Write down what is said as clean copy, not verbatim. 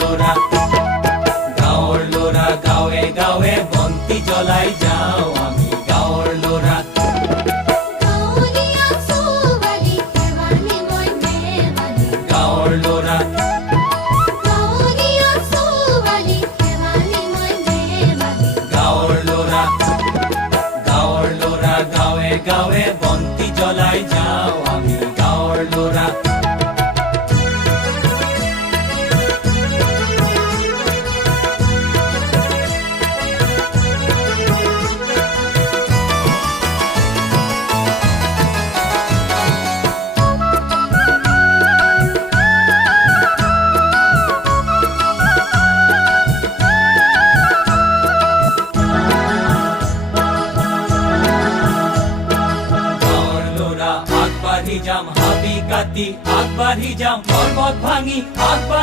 লোৰা গাঁৱৰ লোৰা গাঁৱে গাঁৱে বন্তি জ্বলাই যাওঁ আমি গাঁৱৰ লোৰা গাঁৱৰ লোৰা গাঁৱৰ লোৰা গাঁৱে গাঁৱে বন্তি জ্বলাই যাওঁ আমি গাঁৱৰ লোৰা আগবাঢ়ি যাম হাবি কাটি আগবাঢ়ি যাম পৰ্বত ভাঙি আগবাঢ়ি